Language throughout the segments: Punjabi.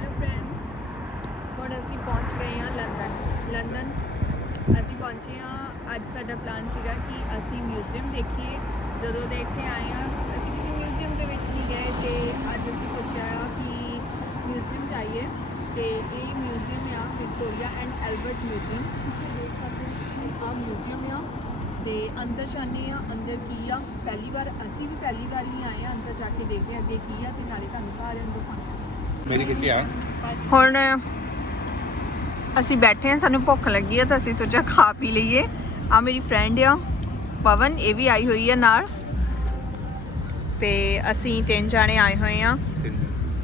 हेलो फ्रेंड्स, ਹੁਣ ਅਸੀਂ ਪਹੁੰਚ ਗਏ ਹਾਂ ਲੰਡਨ। ਅਸੀਂ ਪਹੁੰਚੇ ਹਾਂ। ਅੱਜ ਸਾਡਾ ਪਲਾਨ ਸੀਗਾ ਕਿ ਅਸੀਂ ਮਿਊਜ਼ੀਅਮ ਦੇਖੀਏ। ਜਦੋਂ ਦੇ ਇੱਥੇ ਆਏ ਹਾਂ ਅਸੀਂ ਕਿਸੇ ਮਿਊਜ਼ੀਅਮ ਦੇ ਵਿੱਚ ਨਹੀਂ ਗਏ ਤੇ ਅੱਜ ਅਸੀਂ ਸੋਚਿਆ ਕਿ ਮਿਊਜ਼ੀਅਮ ਜਾਈਏ। ਤੇ ਇਹ ਮਿਊਜ਼ੀਅਮ ਆ ਵਿਕਟੋਰੀਆ ਐਂਡ ਐਲਬਰਟ ਮਿਊਜ਼ੀਅਮ। ਤੁਸੀਂ ਦੇਖ ਸਕਦੇ ਹੋ ਆਹ ਮਿਊਜ਼ੀਅਮ ਆ ਤੇ ਅੰਦਰ ਜਾਂਦੇ ਆ। ਅੰਦਰ ਕੀ ਆ, ਪਹਿਲੀ ਵਾਰ ਅਸੀਂ ਵੀ ਪਹਿਲੀ ਵਾਰ ਹੀ ਆਏ ਆ। ਅੰਦਰ ਜਾ ਕੇ ਦੇਖਦੇ ਅੱਗੇ ਕੀ ਆ ਤੇ ਨਾਲੇ ਤੁਹਾਨੂੰ ਸਾਰਿਆਂ ਨੂੰ ਦਿਖਾਉਂਦੇ। मेरी कितनी ਹੁਣ ਅਸੀਂ ਬੈਠੇ ਹਾਂ, ਸਾਨੂੰ ਭੁੱਖ ਲੱਗੀ ਹੈ ਤਾਂ ਅਸੀਂ ਸੋਚਿਆ ਖਾ ਪੀ ਲਈਏ। ਆ ਮੇਰੀ ਫਰੈਂਡ ਆ ਪਵਨ, ਇਹ ਵੀ ਆਈ ਹੋਈ ਹੈ ਨਾਲ ਤੇ ਅਸੀਂ 3 ਜਾਣੇ ਆਏ ਹੋਏ ਆ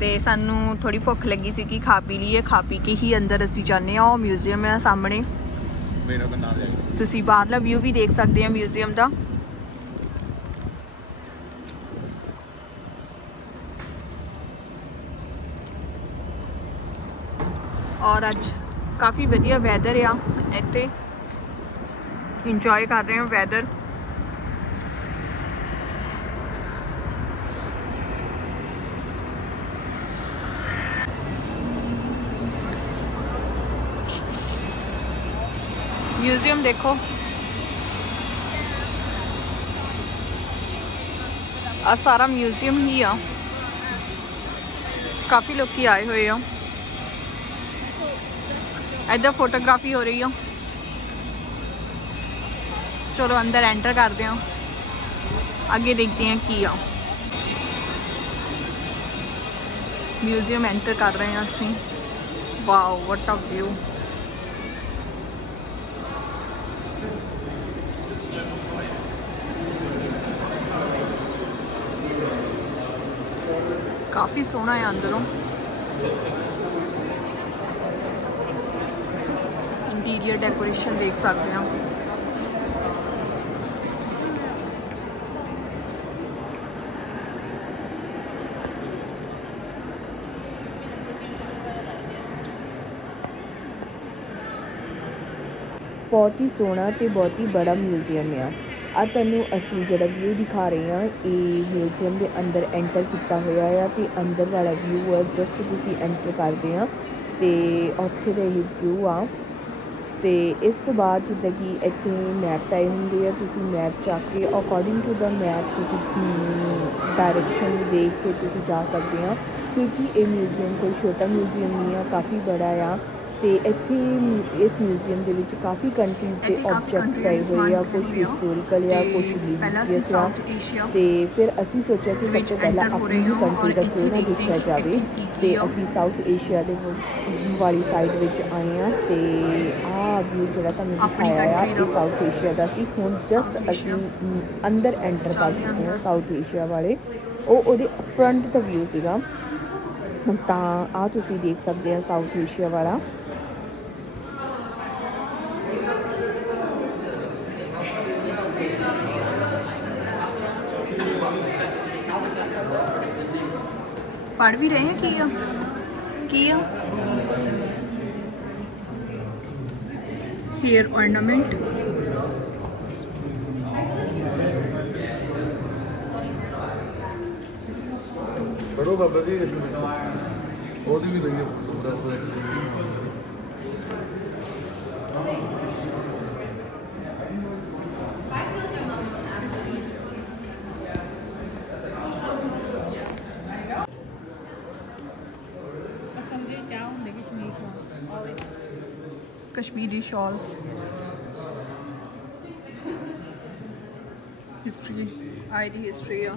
ਤੇ ਸਾਨੂੰ ਥੋੜੀ ਭੁੱਖ ਲੱਗੀ ਸੀ ਕਿ ਖਾ ਪੀ ਲਈਏ। ਖਾ ਪੀ ਕੇ ਹੀ ਅੰਦਰ ਅਸੀਂ ਜਾਂਦੇ ਆ। ਉਹ ਮਿਊਜ਼ੀਅਮ ਹੈ ਸਾਹਮਣੇ, ਤੁਸੀਂ ਬਾਹਰਲਾ ਵਿਊ ਵੀ ਦੇਖ ਸਕਦੇ ਆ ਮਿਊਜ਼ੀਅਮ ਦਾ। और अज काफ़ी वधिया वैदर आ इत्थे, इंजॉय कर रहे हो वैदर। म्यूजियम देखो, आ सारा म्यूजियम ही आ। काफ़ी लोग आए हुए आ। इधर फोटोग्राफी हो रही है। चलो अंदर एंटर करते हैं, आगे देखते हैं की आ। म्यूजियम एंटर कर रहे हैं असी। Wow what a view. काफ़ी सोहना है अंदरों। इंटीरियर डेकोरेशन देख सकते हैं। बहुत ही सोहना ते बहुत ही बड़ा म्यूजियम आ। तैनूं असीं जिहड़ा व्यू दिखा रहे हैं ये म्यूजियम के अंदर एंटर किया हुआ है ते अंदर वाला व्यू है। जस्ट तुसीं एंटर करते हैं तो उत्थे दा ये व्यू आ। तो इस तो बाद जिद्दां कि इत्थे मैप टाइम होंदे आ, तुसीं मैप च आके अकॉर्डिंग टू द मैप तुसीं डायरेक्शन देख के तुसीं जा सकते हैं। क्योंकि ये म्यूजियम कोई छोटा म्यूजियम नहीं है, काफ़ी बड़ा आ। तो इत्थे इस म्यूजियम के विच काफ़ी कंट्रीज के ऑब्जेक्ट पए हुए आ, कुछ हिस्टोरिकल आ, कुछ रिलीजियस आ। तो फिर असीं सोचा कि सब तो पहला अपनी ही कंट्री का क्यों ना देखा जाए। तो असीं साउथ एशिया के वाली साइड विच आए हैं। तो आ व्यू जिहड़ा तुहानूं दिखाया है ये साउथ एशिया का सी। हुण जस्ट असीं अंदर एंटर कर चुके हैं साउथ एशिया वाले। वो फ्रंट का व्यू सीगा। तो आ तुसीं देख सकते हैं साउथ एशिया वाला। पढ़ भी रहे हैं की हेयर ऑर्नामेंट। पढ़ो बाबा जी, ओदी भी लगी है। कश्मीरी शॉल, हिस्ट्री, आईडी हिस्ट्री आ।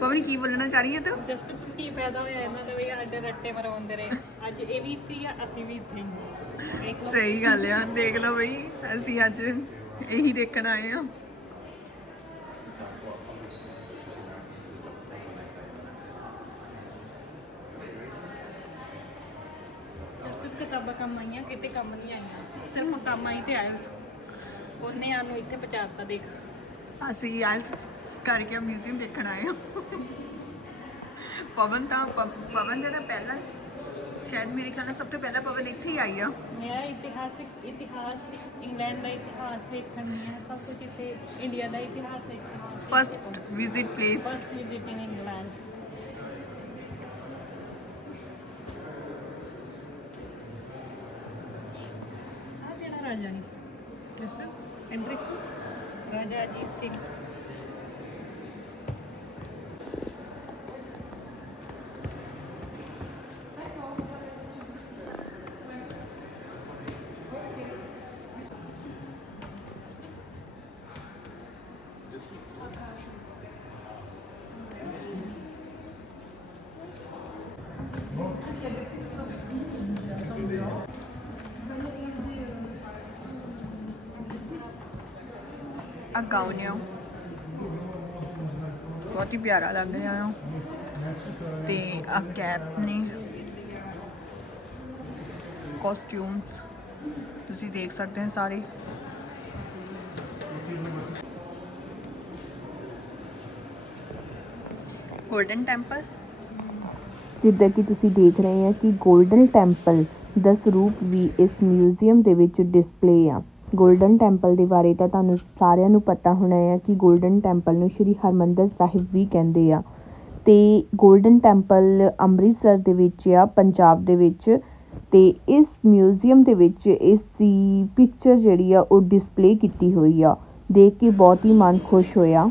पवन की बोलना चाह रही है तो जसप्रीत की फायदा होया इन्हां दे भी अड्डे रट्टे मरवाउंदे रहे। अज ये भी इत्थे आ, असीं भी इत्थे ही। सही गल है। देख लो बई, असीं अज यही देखण आए हैं। जसप्रीत किताबां कम आईयां, किते कम नहीं आईयां, सिर्फ कम आई ते आए ਉਹਨੇ ਸਾਨੂੰ ਇੱਥੇ ਪਹੁੰਚਾਤਾ। ਦੇਖ ਅਸੀਂ ਆਇਲਸ ਕਰਕੇ म्यूजियम देखण आए हाँ। पवन तो पवन ज़्यादा पहला शायद मेरे ख्याल सब तो पहला पवन इत्थे ही आई आ। मेरा इतिहास इंग्लैंड का इतिहास वेखनी है, सब कुछ इतने इंडिया का इतिहास वेखना। First visit place first visit in England. राजा ही एंट्री राजा अजीत सिंह। आ गाउन आ बहुत ही प्यारा लग रहा है ते आ कैप ने कॉस्ट्यूम्स तुसी देख सकते हैं सारे। गोल्डन टैंपल ਜਿੱਦਾਂ ਕਿ ਤੁਸੀਂ ਦੇਖ ਰਹੇ ਆ ਕਿ ਗੋਲਡਨ ਟੈਂਪਲ ਦਾ ਸਰੂਪ ਵੀ ਇਸ ਮਿਊਜ਼ੀਅਮ ਦੇ ਵਿੱਚ ਡਿਸਪਲੇ ਆ। ਗੋਲਡਨ ਟੈਂਪਲ ਦੇ ਬਾਰੇ ਤਾਂ ਤੁਹਾਨੂੰ ਸਾਰਿਆਂ ਨੂੰ ਪਤਾ ਹੋਣਾ ਆ ਕਿ ਗੋਲਡਨ ਟੈਂਪਲ ਨੂੰ ਸ਼੍ਰੀ ਹਰਮੰਦਰ ਸਾਹਿਬ ਵੀ ਕਹਿੰਦੇ ਆ ਤੇ ਗੋਲਡਨ ਟੈਂਪਲ ਅੰਮ੍ਰਿਤਸਰ ਦੇ ਵਿੱਚ ਆ, ਪੰਜਾਬ ਦੇ ਵਿੱਚ। ਤੇ ਇਸ ਮਿਊਜ਼ੀਅਮ ਦੇ ਵਿੱਚ ਇਸ ਦੀ ਪਿਕਚਰ ਜਿਹੜੀ ਆ ਉਹ ਡਿਸਪਲੇ ਕੀਤੀ ਹੋਈ ਆ। ਦੇਖ ਕੇ ਬਹੁਤ ਹੀ ਮਨ ਖੁਸ਼ ਹੋਇਆ।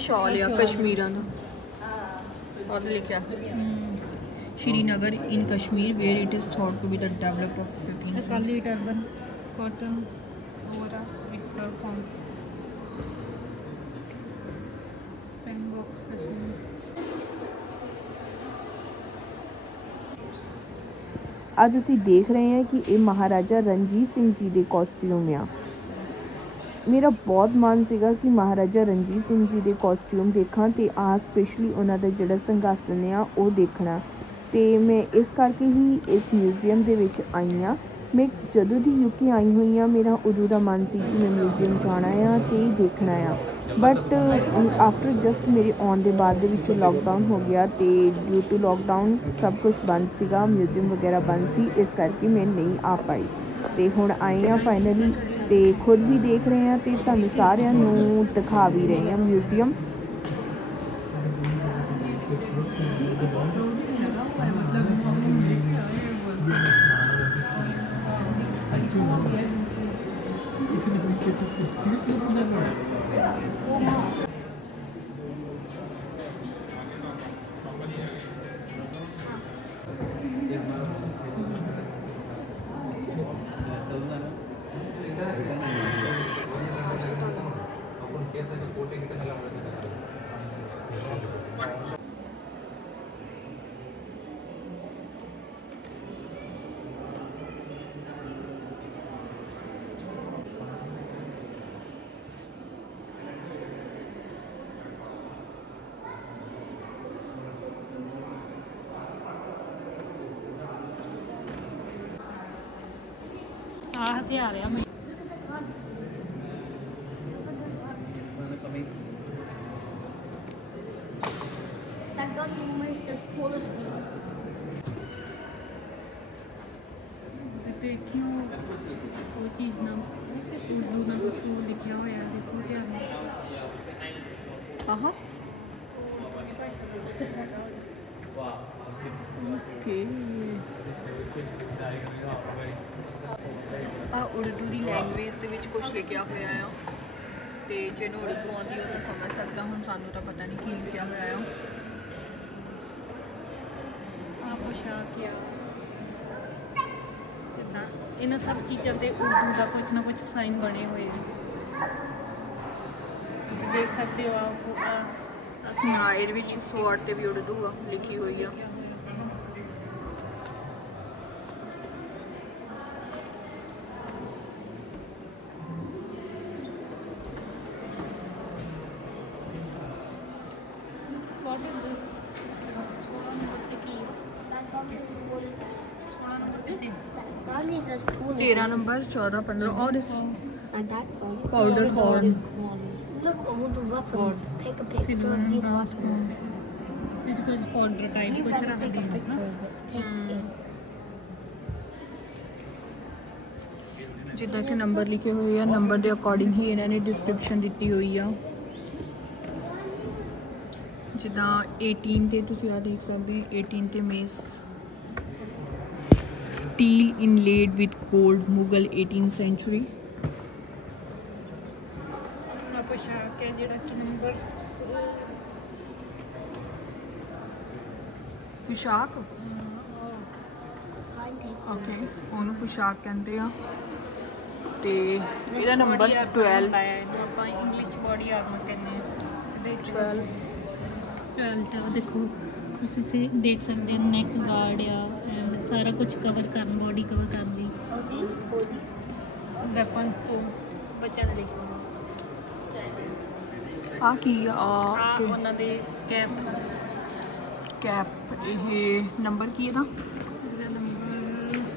शॉल या कश्मीर और लिखा Srinagar in Kashmir where it is thought to be the develop of 15th Akali turban cotton ओरा विक्टर फॉर्म पेन बॉक्स कश्मीर। ਅੱਜ ਅਸੀਂ ਦੇਖ ਰਹੇ ਹਾਂ ਕਿ ਇਹ ਮਹਾਰਾਜਾ ਰਣਜੀਤ ਸਿੰਘ ਜੀ ਦੇ ਕਾਸਟਿਊਮ ਆ। ਮੇਰਾ ਬਹੁਤ ਮਨ ਸੀਗਾ ਕਿ ਮਹਾਰਾਜਾ ਰਣਜੀਤ ਸਿੰਘ ਜੀ ਦੇ ਕਾਸਟਿਊਮ ਦੇਖਾਂ ਤੇ ਆ ਸਪੈਸ਼ਲੀ ਉਹਨਾਂ ਦਾ ਜਿਹੜਾ ਸਿੰਘਾਸਨ ਆ ਉਹ ਦੇਖਣਾ। ਤੇ ਮੈਂ ਇਸ ਕਰਕੇ ਹੀ ਇਸ ਮਿਊਜ਼ੀਅਮ ਦੇ ਵਿੱਚ ਆਈ ਹਾਂ। ਮੈਂ ਜਦੋਂ ਦੀ ਯੂਕੇ ਆਈ ਹੋਈ ਹਾਂ ਮੇਰਾ ਉਦੋਂ ਦਾ ਮਨ ਸੀ ਕਿ ਮੈਂ ਮਿਊਜ਼ੀਅਮ ਜਾਣਾ ਆ ਤੇ ਦੇਖਣਾ ਆ। ਬਟ ਆਫਟਰ ਜਸਟ ਮੇਰੇ ਆਉਣ ਦੇ ਬਾਅਦ ਦੇ ਵਿੱਚ ਲੋਕਡਾਊਨ ਹੋ ਗਿਆ ਤੇ ਡਿਊ ਟੂ ਲੋਕਡਾਊਨ ਸਭ ਕੁਝ ਬੰਦ ਸੀਗਾ, ਮਿਊਜ਼ੀਅਮ ਵਗੈਰਾ ਬੰਦ ਸੀ, ਇਸ ਕਰਕੇ ਮੈਂ ਨਹੀਂ ਆ ਪਾਈ। ਤੇ ਹੁਣ ਆਏ ਹਾਂ ਫਾਈਨਲੀ ਤੇ ਖੁਦ ਵੀ ਦੇਖ ਰਹੇ ਹਾਂ ਤੇ ਤੁਹਾਨੂੰ ਸਾਰਿਆਂ ਨੂੰ ਦਿਖਾ ਵੀ ਰਹੇ ਹਾਂ ਮਿਊਜ਼ੀਅਮ। ਹਥਿਆਰ ਆ ਮੈਂ देखियो वो चीज़ ना उर्दू ना कुछ लिखा होया देखो ध्यान हाँ ओके ਆ ਉਰਦੂ ਦੀ ਲੈਂਗੁਏਜ ਦੇ ਵਿੱਚ ਕੁਝ ਲਿਖਿਆ ਹੋਇਆ ਆ ਤੇ ਜਿਹਨੂੰ ਉਰਦੂ ਆਉਂਦੀ ਉਹ ਤਾਂ ਸਮਝ ਸਕਦਾ। ਹੁਣ ਸਾਨੂੰ ਤਾਂ ਪਤਾ ਨਹੀਂ ਕੀ ਲਿਖਿਆ ਹੋਇਆ ਆ। पोशाक या इन सब चीज़ों से उर्दू का कुछ ना कुछ साइन बने हुए देख सकते हो आप। हाँ ये स्वॉर्ड ते भी उर्दू आ लिखी हुई है। What is this? 16 number की 16 number Barley is as tall as 13 number 14 15 और इस and that one. powder horn Look all the weapons. Take a picture of these weapons. ਇਸ ਕੁਝ ਪਾਊਡਰ ਟਾਈਪ You ਕੁਝ have to ਰੱਖ take a ਦੇਣਾ picture of it. Take it. ਜਿੱਦਾਂ ਕਿ ਨੰਬਰ ਲਿਖੇ ਹੋਏ ਆ ਨੰਬਰ ਦੇ ਅਕੋਰਡਿੰਗ ਹੀ ਇਹਨਾਂ ਨੇ ਡਿਸਕ੍ਰਿਪਸ਼ਨ ਦਿੱਤੀ ਹੋਈ ਆ ਜਿੱਦਾਂ 18 ਤੇ ਤੁਸੀਂ ਆ ਦੇਖ ਸਕਦੇ ਹੋ 18 ਤੇ mace steel inlaid with gold Mughal 18th century ਆਪਣਾ ਪੋਸ਼ਾਕ ਹੈ ਜਿਹੜਾ ਕਿ ਨੰਬਰ ਪੁਸ਼ਾਕ Find it. ਓਕੇ ਉਹਨੂੰ ਪੁਸ਼ਾਕ ਕਹਿੰਦੇ ਆ ਤੇ ਇਹਦਾ ਨੰਬਰ 12 ਆਪਾਂ ਇੰਗਲਿਸ਼ ਬੋਡੀ ਆਰਮਰ ਕਹਿੰਦੇ ਆ ਇਹਦੇ 12 12 ਤਾਂ ਦੇਖੋ ਤੁਸੀਂ ਦੇਖ ਸਕਦੇ ਹੋ ਨੈਕ ਗਾਰਡ ਆ ਐਂਡ ਸਾਰਾ ਕੁਝ ਕਵਰ ਕਰਨ ਬੋਡੀ ਕਵਰ ਕਰਨ ਲਈ Oh, these? For these? Weapons ਤੋਂ ਬਚਣ ਲਈ ਆ ਕੀ ਆ ਆ ਓਕੇ ਉਹਨਾਂ ਦੇ ਕੈਪ ਕੈਪ ਇਹ ਨੰਬਰ ਕੀ ਇਹਦਾ ਨੰਬਰ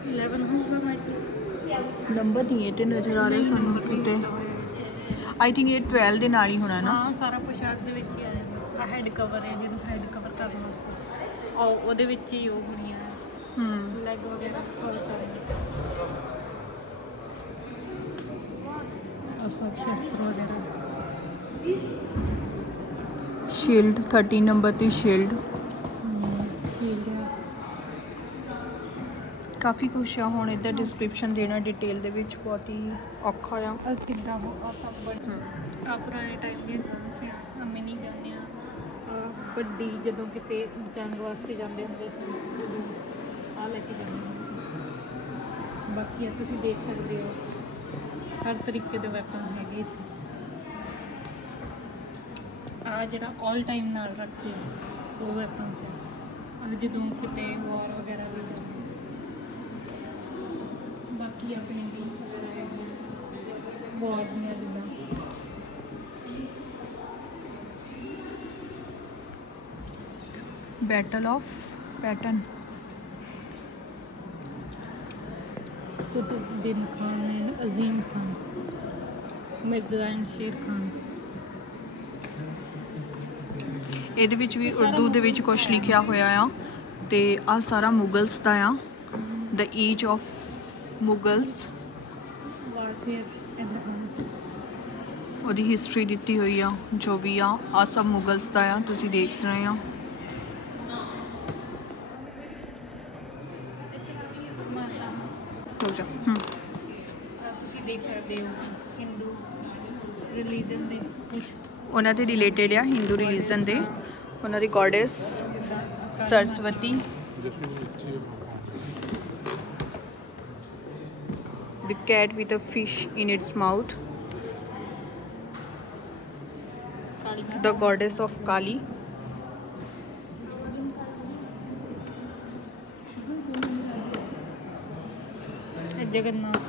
11 ਹੁੰਦਾ ਮਾਈਕ ਨੰਬਰ ਨਹੀਂ ਇਹ ਤੇ ਨਜ਼ਰ ਆ ਰਿਹਾ ਸਾਨੂੰ ਕਿਤੇ ਆਈ ਥਿੰਕ ਇਹ 12 ਦੇ ਨਾਲ ਹੀ ਹੋਣਾ ਨਾ ਹਾਂ ਸਾਰਾ ਪੋਸ਼ਾਕ ਦੇ ਵਿੱਚ ਹੀ ਆ ਜਾਂਦਾ ਆ ਹੈਡ ਕਵਰ ਹੈ ਜਿਹਨੂੰ ਹੈਡ ਕਵਰ ਕਰਨ ਵਾਸਤੇ ਉਹਦੇ ਵਿੱਚ ਹੀ ਉਹ ਹੋਣੀ ਆ ਹੂੰ ਲੈਗ ਵਗੈਰਾ ਕਵਰ ਕਰਨੀ ਆ ਸਭ ਸ਼ਸਤਰ ਵਗੈਰਾ ਸ਼ੀਲਡ 13 ਨੰਬਰ ਤੇ ਸ਼ੀਲਡ ਸ਼ੀਲਡ ਕਾਫੀ ਕੁਛ ਆ ਹੁਣ ਇਹਦਾ ਡਿਸਕ੍ਰਿਪਸ਼ਨ ਦੇਣਾ ਡਿਟੇਲ ਦੇ ਵਿੱਚ ਬਹੁਤ ਹੀ ਔਖਾ ਆ ਆ ਕਿੱਦਾਂ ਉਹ ਆ ਸਭ ਆ ਪੁਰਾਣੇ ਟਾਈਮ ਦੀਆਂ ਗਨ ਸੀ ਆ ਮਿਨੀ ਗਨ ਆ ਵੱਡੀ ਜਦੋਂ ਕਿਤੇ ਜੰਗ ਵਾਸਤੇ ਜਾਂਦੇ ਹੁੰਦੇ ਸੀ ਆ ਲੈ ਕੇ ਜਾਂਦੇ ਹੁੰਦੇ ਸੀ ਬਾਕੀ ਆ ਤੁਸੀਂ ਦੇਖ ਸਕਦੇ ਹੋ ਹਰ ਤਰੀਕੇ ਦੇ ਵੈਪਨ ਹੈਗੇ ਇੱਥੇ ਆ ਜਿਹੜਾ ਆਲ ਟਾਈਮ ਨਾਲ ਰੱਖਦੇ ਉਹ ਵੈਪਨਸ ਆ ਜਦੋਂ ਕਿਤੇ ਵਾਰ ਵਗੈਰਾ ਵੀ ਜਾਂਦੀ ਬਾਕੀ ਆ ਪੇਂਟਿੰਗਸ ਵਗੈਰਾ ਵਾਰ ਦੀਆਂ ਜਿੱਦਾਂ ਬੈਟਲ ਆਫ ਪੈਟਰਨ ਕੁਤੁਬਦੀਨ ਖਾਨ ਐਂਡ ਅਜ਼ੀਮ ਖਾਨ ਮਿਰਜ਼ਾ ਐਂਡ ਸ਼ੇਰ ਖਾਨ ਇਹਦੇ ਵਿੱਚ ਵੀ ਉਰਦੂ ਦੇ ਵਿੱਚ ਕੁਝ ਲਿਖਿਆ ਹੋਇਆ ਆ ਤੇ ਆ ਸਾਰਾ ਮੁਗਲਸ ਦਾ ਆ ਦ ਏਜ ਆਫ ਮੁਗਲਸ ਵਾਰਫੇਅਰ ਐਂਡ ਉਹਦੀ ਹਿਸਟਰੀ ਦਿੱਤੀ ਹੋਈ ਆ ਜੋ ਵੀ ਆ ਆ ਸਭ ਮੁਗਲਸ ਦਾ ਆ ਤੁਸੀਂ ਦੇਖ ਰਹੇ ਆ ਹੋ ਜਾ ਤੁਸੀਂ ਦੇਖ ਸਕਦੇ ਹੋ ਹਿੰਦੂ ਰਿਲੀਜਨ ਦੇ ਕੁਝ ਉਹਨਾਂ ਦੇ ਰਿਲੇਟਡ ਆ ਹਿੰਦੂ ਰਿਲੀਜਨ ਦੇ ਉਹਨਾਂ ਦੀ ਗੋਡੈਸ Saraswati the cat with a fish in its mouth Kali the goddess of Kali Jagannath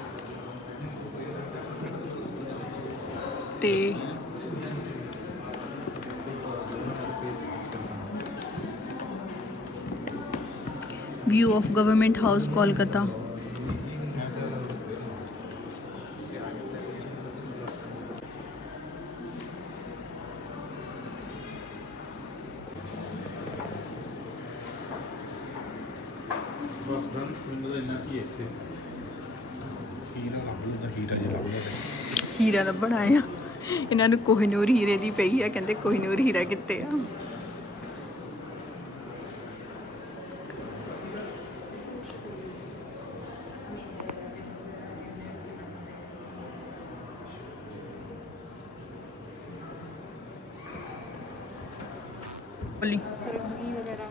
ਤੇ view of government house Kolkata ਬਸ ਮੈਨੂੰ ਤਾਂ ਇੰਨਾ ਕੀ ਇੱਥੇ ਹੀਰਾ ਲੱਭ ਲੈਂਦਾ ਹੀਰਾ ਜਿਹਾ ਲੱਭ ਲੈਂਦਾ ਹੀਰਾ ਲੱਭਣ ਆਏ ਆ ਇਹਨਾਂ ਨੂੰ ਕੋਹਿਨੂਰ ਹੀਰੇ ਦੀ ਪਈ ਆ ਕਹਿੰਦੇ ਕੋਹਿਨੂਰ ਹੀਰਾ ਕਿੱਥੇ ਆ ਸਰਗੁਣੀ ਵਗੈਰਾ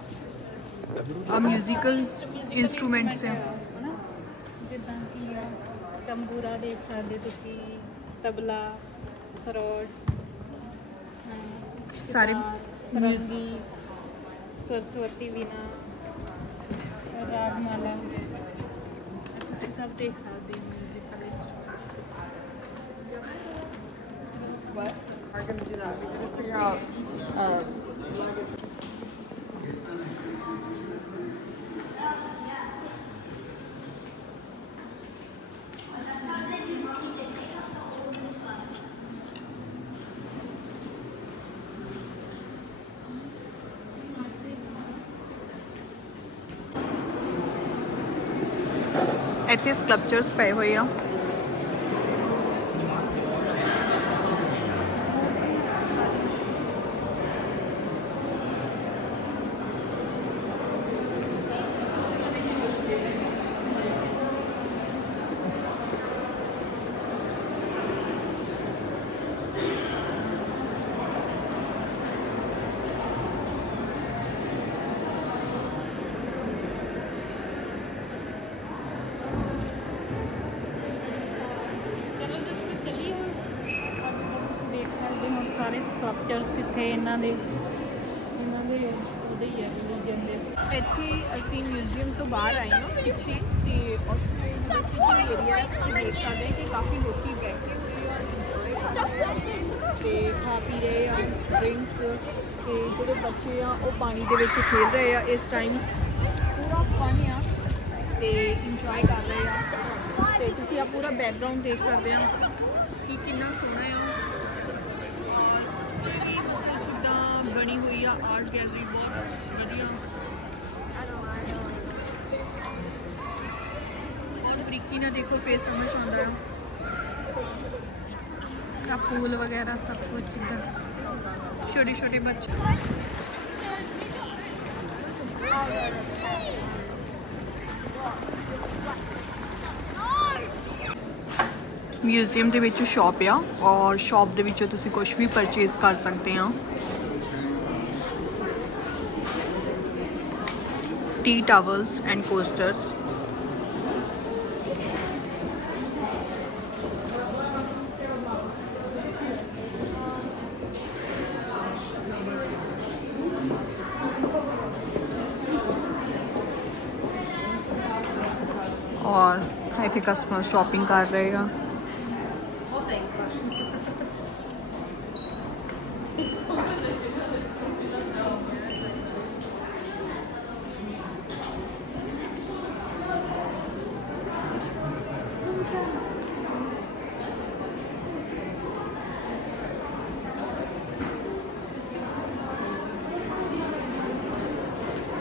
ਆ ਮਿਊਜ਼ੀਕਲ ਇੰਸਟਰੂਮੈਂਟਸ ਆ ਹਨਾ ਜਿੱਦਾਂ ਕਿ ਆ ਤੰਬੂਰਾ ਦੇਖ ਸਕਦੇ ਤੁਸੀਂ ਤਬਲਾ ਸਰੋਡ ਸਾਰੇ ਸਰੰਗੀ ਸਰਸਵਤੀ ਵੀਨਾ ਰਾਗਮਾਲਾ ਤੁਸੀਂ ਸਭ ਦੇਖ ਸਕਦੇ ਹੋ ਮਿਊਜ਼ੀਕਲ ਇੱਥੇ ਸਕਲਪਚਰਸ ਪਏ ਹੋਏ ਆ। ਸਾਰੇ ਸਕਲਪਚਰਸ ਇੱਥੇ ਇਹਨਾਂ ਦੇ ਉਹਦੇ ਹੀ ਹੈ ਰਿਲੀਜਨ ਦੇ। ਇੱਥੇ ਅਸੀਂ ਮਿਊਜ਼ੀਅਮ ਤੋਂ ਬਾਹਰ ਆਏ ਹਾਂ ਪਿੱਛੇ, ਤੇ ਯੂਨੀਵਰਸਿਟੀ ਏਰੀਆ ਅਸੀਂ ਦੇਖ ਸਕਦੇ ਹਾਂ ਕਿ ਕਾਫੀ ਲੋਕੀ ਬੈਠੇ ਹੋਏ ਆ, ਇੰਜੋਏ ਕਰ ਰਹੇ ਆ ਤੇ ਖਾ ਪੀ ਰਹੇ ਆ ਡਰਿੰਕਸ। ਤੇ ਜਿਹੜੇ ਬੱਚੇ ਆ ਉਹ ਪਾਣੀ ਦੇ ਵਿੱਚ ਖੇਡ ਰਹੇ ਆ ਇਸ ਟਾਈਮ, ਪੂਰਾ ਫਨ ਆ ਤੇ ਇੰਜੋਏ ਕਰ ਰਹੇ ਆ। ਤੇ ਤੁਸੀਂ ਆ ਪੂਰਾ ਬੈਕਗਰਾਉਂਡ ਦੇਖ ਸਕਦੇ ਆ ਕਿ ਕਿੰਨਾ ਸੋਹਣਾ ਆ। बनी हुई है आर्ट गैलरी, बहुत बढ़िया और बरीकी ना देखो फिर समझ आता है। पूल वगैरह सब कुछ इधर, छोटे छोटे बच्चे। म्यूजियम ਦੇ ਵਿੱਚ ਸ਼ਾਪ ਆ ਔਰ ਸ਼ਾਪ ਦੇ ਵਿੱਚੋਂ ਤੁਸੀਂ ਕੁਝ ਵੀ ਪਰਚੇਸ ਕਰ ਸਕਦੇ ਆ। T towels and coasters। और इतने कस्टमर शॉपिंग कर रहे हैं।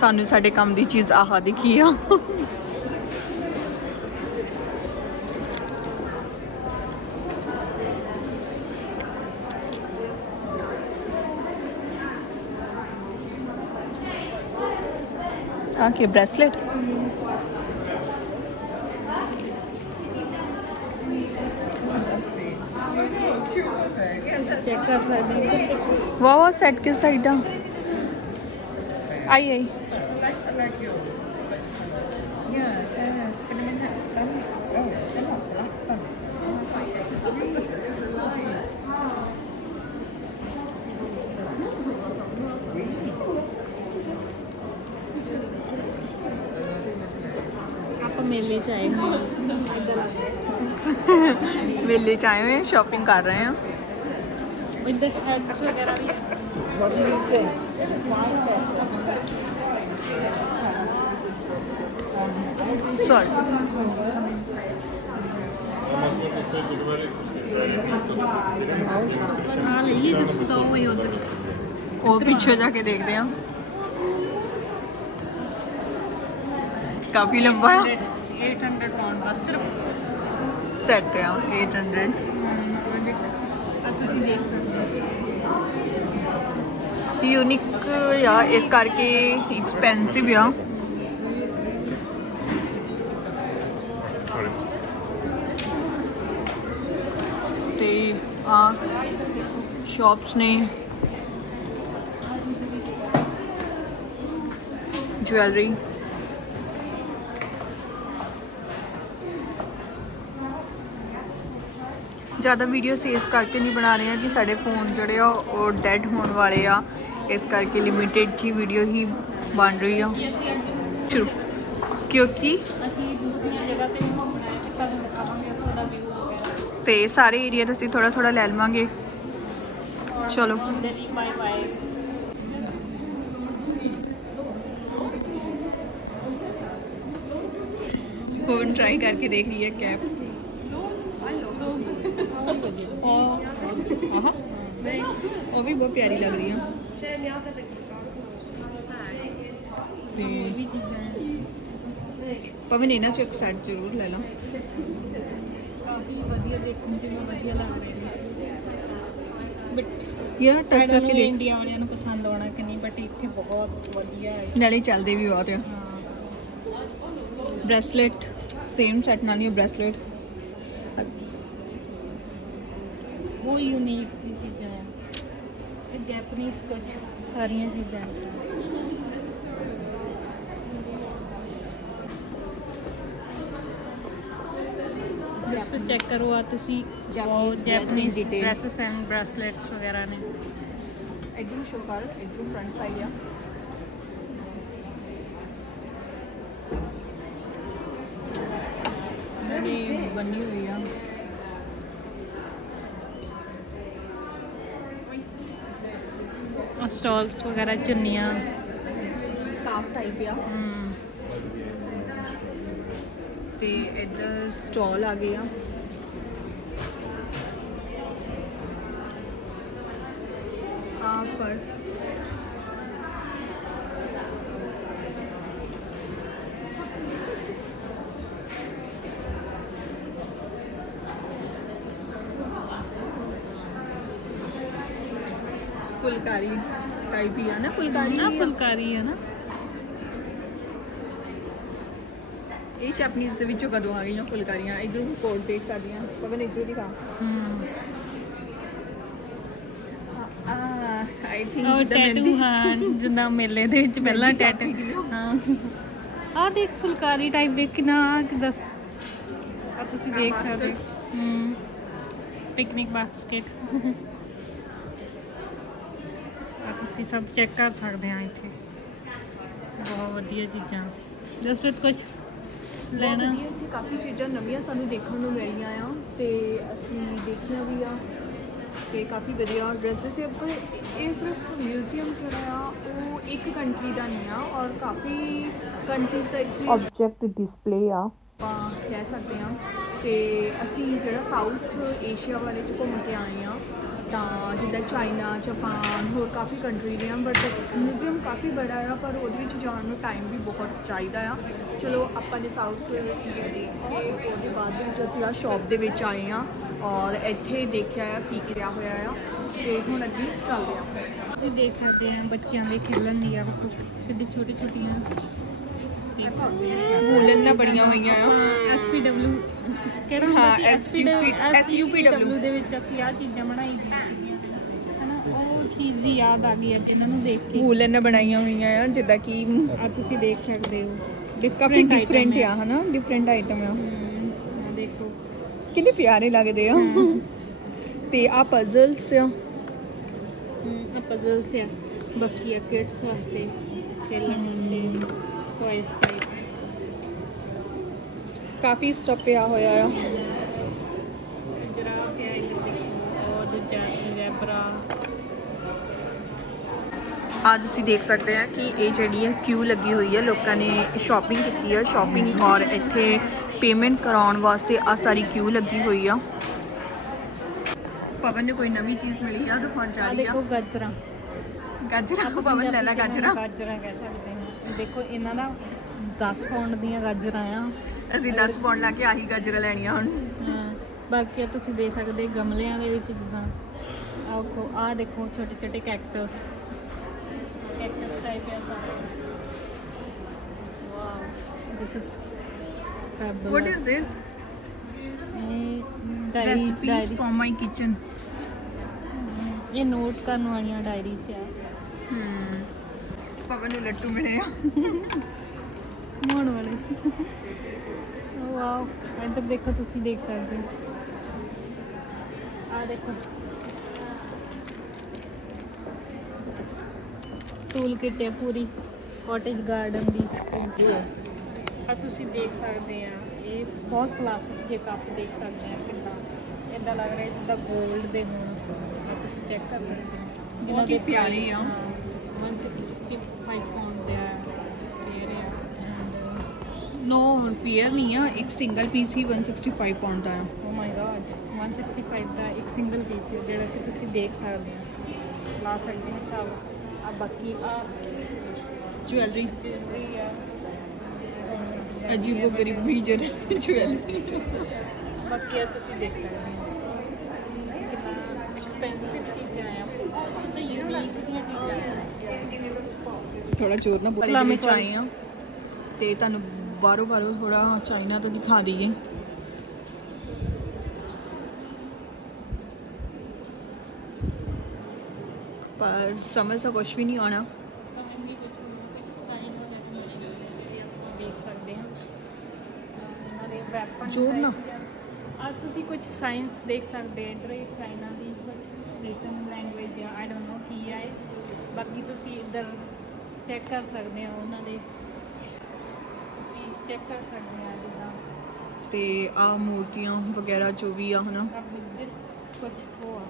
सानू साडे काम दी चीज़ आह दिखी आ। के ब्रेसलेट वाह वाह सेट के साइड आई आई मेले च आए मेले च आए हुए हैं, शॉपिंग कर रहे हैं। इधर हेड्स वगैरह भी सॉरी हाँ ये जिस बताओ वही उधर वो पीछे जाके देखते हैं। काफी लंबा है। 800 पाउंड बस सिर्फ सेट है 800। ਤੁਸੀਂ ਦੇਖ ਸਕਦੇ ਹੋ यूनिक या इस करके एक्सपेंसिव आ। ते आ शॉप्स ने ज्वेलरी ज़्यादा वीडियोस इस करके नहीं बना रहे हैं कि साढ़े फोन जोड़े और डेड होने वाले आ, इस करके लिमिटेड जी वीडियो ही बन रही है शुरू, क्योंकि तो सारे एरिया तो असीं थोड़ा थोड़ा लै लवांगे। चलो फोन ट्राई करके देख लिया कैब। ਆਹ ਉਹ ਵੀ ਬਹੁਤ ਪਿਆਰੀ ਲੱਗ ਰਹੀ ਆ ਤੇ ਵੀ ਚੀਜ਼ਾਂ ਪਵਨ ਇਹਨਾਂ ਚੋਂ ਇੱਕ ਸੈਟ ਜ਼ਰੂਰ ਲੈ ਲਾ ਕਾਫੀ ਵਧੀਆ ਦੇਖਣ 'ਚ ਵੀ ਵਧੀਆ ਲੱਗ ਰਹੇ ਨੇ ਬਟ ਯਾਰ ਟੱਚ ਕਰਕੇ ਦੇਖ ਇੰਡੀਆ ਵਾਲਿਆਂ ਨੂੰ ਪਸੰਦ ਆਉਣਾ ਕਿ ਨਹੀਂ ਬਟ ਇੱਥੇ ਬਹੁਤ ਵਧੀਆ ਹੈ ਨਾਲੇ ਚੱਲਦੇ ਵੀ ਬਹੁਤ ਆ ਹਾਂ ਬ੍ਰੈਸਲੇਟ ਸੇਮ ਸੈਟ ਨਾਲ ਹੀ ਬ੍ਰੈਸਲੇਟ ਉਹ ਯੂਨੀਕ ਚੀਜ਼ਾਂ ਆ ਇਹ ਜੈਪਨੀਜ਼ ਕੁਝ ਸਾਰੀਆਂ ਚੀਜ਼ਾਂ ਜਸਟ ਚੈੱਕ ਕਰੋ ਆ ਤੁਸੀਂ ਜੈਪਨੀਜ਼ ਡਰੈਸਸ ਐਂਡ ਬ੍ਰੈਸਲੇਟਸ ਵਗੈਰਾ ਨੇ ਇਧਰੋਂ ਸ਼ੋ ਕਰ ਇਧਰੋਂ ਫਰੰਟ ਸਾਈਡ ਆ ਜਿਹੜੀ ਬਣੀ ਹੋਈ ਆ ਸਟਾਲਸ ਵਗੈਰਾ ਚੁੰਨੀਆਂ ਸਕਾਰਫ ਟਾਈਪ ਆ ਤੇ ਇੱਧਰ ਸਟਾਲ ਆ ਗਏ ਆ ਪਰਸ ਫੁਲਕਾਰੀ ਟਾਈਪ ਹੀ ਆ ਨਾ ਫੁਲਕਾਰੀ ਨਾ ਫੁਲਕਾਰੀ ਹੈ ਨਾ ਇਹ ਜੈਪਨੀਜ਼ ਦੇ ਵਿੱਚੋਂ ਕਦੋਂ ਆ ਗਈਆਂ ਫੁਲਕਾਰੀਆਂ ਇਧਰ ਕੋਟ ਦੇਖ ਸਕਦੀਆਂ ਪਵਨ ਇਧਰ ਦਿਖਾ ਆਈ ਉਹ ਥਿੰਕ ਦ ਟੈਟੂ ਹਾਂ ਜਿੱਦਾਂ ਮੇਲੇ ਦੇ ਵਿੱਚ ਪਹਿਲਾਂ ਟੈਟੂ ਹਾਂ ਆਹ ਦੇਖ ਫੁਲਕਾਰੀ ਟਾਈਪ ਦੇਖ ਕਿੰਨਾ ਦੱਸ ਆ ਤੁਸੀਂ ਦੇਖ ਸਕਦੇ ਪਿਕਨਿਕ ਬਾਸਕਟ ਆ ਤੁਸੀਂ ਸਭ ਚੈੱਕ ਕਰ ਸਕਦੇ ਆ ਇੱਥੇ ਬਹੁਤ ਵਧੀਆ ਚੀਜ਼ਾਂ ਜਸਪ੍ਰੀਤ ਕੁਝ ਲੈਣਾ ਇੱਥੇ ਕਾਫੀ ਚੀਜ਼ਾਂ ਨਵੀਆਂ ਸਾਨੂੰ ਦੇਖਣ ਨੂੰ ਮਿਲੀਆਂ ਆ ਤੇ ਅਸੀਂ ਦੇਖੀਆਂ ਵੀ ਆ ਤੇ ਕਾਫੀ ਵਧੀਆ ਡਰੈਸਸ ਹੈ ਪਰ ਇਹ ਸਿਰਫ ਮਿਊਜ਼ੀਅਮ ਜਿਹੜਾ ਆ ਉਹ ਇੱਕ ਕੰਟਰੀ ਦਾ ਨਹੀਂ ਆ ਔਰ ਕਾਫੀ ਕੰਟਰੀਜ਼ ਦਾ ਇੱਥੇ ਆਬਜੈਕਟ ਡਿਸਪਲੇ ਆ ਆਪਾਂ ਕਹਿ ਸਕਦੇ ਹਾਂ ਤੇ ਅਸੀਂ ਜਿਹੜਾ ਸਾਊਥ ਏਸ਼ੀਆ ਵਾਲੇ 'ਚ ਘੁੰਮ ਕੇ ਆਏ ਆ ਤਾਂ ਜਿੱਦਾਂ ਚਾਈਨਾ ਜਾਪਾਨ ਹੋਰ ਕਾਫੀ ਕੰਟਰੀ ਦੇ ਆ ਬਟ ਮਿਊਜ਼ੀਅਮ ਕਾਫੀ ਬੜਾ ਆ ਪਰ ਉਹਦੇ ਵਿੱਚ ਜਾਣ ਨੂੰ ਟਾਈਮ ਵੀ ਬਹੁਤ ਚਾਹੀਦਾ ਆ ਚਲੋ ਆਪਾਂ ਨੇ ਸਾਊਥ ਏਸ਼ੀਆ ਦੇਖ ਕੇ ਉਹਦੇ ਬਾਅਦ ਦੇ ਵਿੱਚ ਅਸੀਂ ਆ ਸ਼ੌਪ ਦੇ ਵਿੱਚ ਆਏ ਆ ਔਰ ਇੱਥੇ ਦੇਖਿਆ ਆ ਕੀ ਰਿਹਾ ਹੋਇਆ ਆ ਤੇ ਹੁਣ ਅੱਗੇ ਚੱਲਦੇ ਆ ਤੁਸੀਂ ਦੇਖ ਸਕਦੇ ਆ ਬੱਚਿਆਂ ਦੇ ਖੇਲਣ ਦੀਆਂ ਕਿੱਡੀ ਛੋਟੀ ਛੋਟੀਆਂ ਵੂਲਨ ਨਾਲ ਬਣੀਆਂ ਹੋਈਆਂ ਆ SPW ਕਿਹੜਾ ਹਾਂ, ਹੁੰਦਾ ਸੀ SUPW ਦੇ ਵਿੱਚ ਅਸੀਂ ਆ ਚੀਜ਼ਾਂ ਬਣਾਈ ਦੀਆਂ ਸੀਗੀਆਂ ਹਨਾ ਉਹ ਚੀਜ਼ ਦੀ ਯਾਦ ਆ ਗਈ ਅੱਜ ਇਹਨਾਂ ਨੂੰ ਦੇਖ ਕੇ ਵੂਲਨ ਨਾਲ ਬਣਾਈਆਂ ਹੋਈਆਂ ਆ ਜਿੱਦਾਂ ਕਿ ਆ ਤੁਸੀਂ ਦੇਖ ਸਕਦੇ ਹੋ ਕਾਫੀ ਡਿਫਰੈਂਟ ਆ ਹਨਾ ਡਿਫਰੈਂਟ ਆਈਟਮ ਆ ਆ ਦੇਖੋ ਕਿੰਨੇ ਪਿਆਰੇ ਲੱਗਦੇ ਆ ਤੇ ਆ ਪਜ਼ਲਸ ਆ ਆ ਪਜ਼ਲਸ ਆ ਬਾਕੀ ਆ ਕਿਡਸ ਵਾਸਤੇ ਖੇਲਣ ਵਾਸਤੇ ਟॉयਜ਼ ਟਾਈਪ ਕਾਫੀ ਸਟਫ ਪਿਆ ਹੋਇਆ ਆ ਜਰਾ ਪਿਆ ਇੱਧਰ ਦੇਖੋ ਔਰ ਦੂਜਾ ਜ਼ੈਬਰਾ ਅੱਜ ਅਸੀਂ ਦੇਖ ਸਕਦੇ ਹਾਂ ਕਿ ਇਹ ਜਿਹੜੀ ਹੈ ਕਿਊ ਲੱਗੀ ਹੋਈ ਹੈ ਲੋਕਾਂ ਨੇ ਸ਼ਾਪਿੰਗ ਕੀਤੀ ਹੈ ਸ਼ਾਪਿੰਗ ਔਰ ਇੱਥੇ ਪੇਮੈਂਟ ਕਰਾਉਣ ਵਾਸਤੇ ਆ ਸਾਰੀ ਕਿਊ ਲੱਗੀ ਹੋਈ ਆ ਪਵਨ ਨੂੰ ਕੋਈ ਨਵੀਂ ਚੀਜ਼ ਮਿਲੀ ਆ ਦਿਖਾਉਣ ਜਾ ਰਹੀ ਆ ਦੇਖੋ ਗਾਜਰਾਂ ਗਾਜਰਾਂ ਪਵਨ ਲੈ ਲਾ ਗਾਜਰਾਂ ਗਾਜਰਾਂ ਕਹਿ ਸਕਦੇ ਹਾਂ ਦੇਖੋ ਇਹਨਾਂ ਦਾ 10 ਪਾਉਂਡ ਦੀਆਂ ਗਾਜਰਾਂ ਆ ਅਸੀਂ 10 ਪਾਉਂਡ ਲਾ ਕੇ ਆਹੀ ਗਾਜਰਾਂ ਲੈਣੀਆਂ ਹੁਣ ਬਾਕੀ ਤੁਸੀਂ ਦੇ ਸਕਦੇ ਗਮਲਿਆਂ ਦੇ ਵਿੱਚ ਜਿੱਦਾਂ ਆਹ ਦੇਖੋ ਛੋਟੇ ਛੋਟੇ ਕੈਕਟਸ ਟਾਈਪ ਹੈ ਸਾਰਾ wow this is What is this? Recipes for my kitchen. ਇਹ ਨੋਟ ਕਰਨ ਵਾਲੀਆਂ ਡਾਇਰੀਜ਼ ਆ ਪਵਨ ਨੂੰ ਲੱਟੂ ਮਿਲੇ ਆ ਮੋੜ ਵਾਲੇ ਵਾਓ ਇੱਧਰ ਦੇਖੋ ਤੁਸੀਂ ਦੇਖ ਸਕਦੇ ਹੋ ਆ ਦੇਖੋ ਟੂਲ ਕਿਟ ਹੈ ਪੂਰੀ ਕਾਟੇਜ ਗਾਰਡਨ ਦੀ ਆ ਤੁਸੀਂ ਦੇਖ ਸਕਦੇ ਆ ਇਹ ਬਹੁਤ ਕਲਾਸਿਕ ਜੇ ਕੱਪ ਦੇਖ ਸਕਦੇ ਆ ਕਿੰਨਾ ਇਦਾਂ ਲੱਗ ਰਿਹਾ ਜਿੱਦਾਂ 골ਡ ਦੇ ਹੋਣ ਤੁਸੀਂ ਚੈੱਕ ਕਰ ਸਕਦੇ ਹੋ ਬਹੁਤ ਹੀ ਪਿਆਰੇ ਆ 165 ਪਾਉਂਡ ਦੇ ਆ ਫੇਰ ਨੋ ਪੀਅਰ ਨਹੀਂ ਆ ਇੱਕ ਸਿੰਗਲ ਪੀਸ ਹੀ 165 ਪਾਉਂਡ ਦਾ ਆ ਓ ਮਾਈ ਗॉड 165 ਦਾ ਇੱਕ ਸਿੰਗਲ ਪੀਸ ਹੈ ਜਿਹੜਾ ਕਿ ਤੁਸੀਂ ਦੇਖ ਸਕਦੇ ਹੋ, ਲਾ ਸਕਦੇ ਹੋ ਹਿਸਾਬ। ਆ ਬਾਕੀ ਆ ज्वेलरी ਜੁਐਲਰੀ ਆ, अजीबो गरीबी ज्वेलरी। ਬਾਕੀ ਆ ਤੁਸੀਂ ਦੇਖ ਸਕਦੇ ਹੋ ਕਿੰਨਾ ਐਕਸਪੈਂਸਿਵ ਚੀਜ਼ਾਂ ਆ, ਬਹੁਤ ਯੂਨੀਕ ਜਿਹੀਆਂ ਚੀਜ਼ਾਂ ਆ। थोड़ा जोर ना बोल इस्लामिक आए हैं तो तुहानू बारों थोड़ा चाइना तो दिखा दईए। पर समझ तो कुछ भी नहीं आना। ਜ਼ੋਰ ਨਾ। ਆ ਤੁਸੀਂ ਕੁਝ ਸਾਇੰਸ ਦੇਖ ਸਕਦੇ ਹੋ ਇੱਧਰ, ਚਾਈਨਾ ਦੀ ਕੁਝ ਰਿਟਨ ਲੈਂਗੁਏਜ ਆ, ਆਈ ਡੋਂਟ ਨੋ ਕੀ ਹੈ। ਬਾਕੀ ਤੁਸੀਂ ਇੱਧਰ ਚੈੱਕ ਕਰ ਸਕਦੇ ਹੋ ਉਹਨਾਂ ਦੇ, ਤੁਸੀਂ ਚੈੱਕ ਕਰ ਸਕਦੇ ਆ ਜਿੱਦਾਂ ਤੇ ਆ ਮੂਰਤੀਆਂ ਵਗੈਰਾ ਜੋ ਵੀ ਆ ਹਨਾ, ਬੁੱਧਿਸਟ ਕੁਝ ਉਹ ਆ,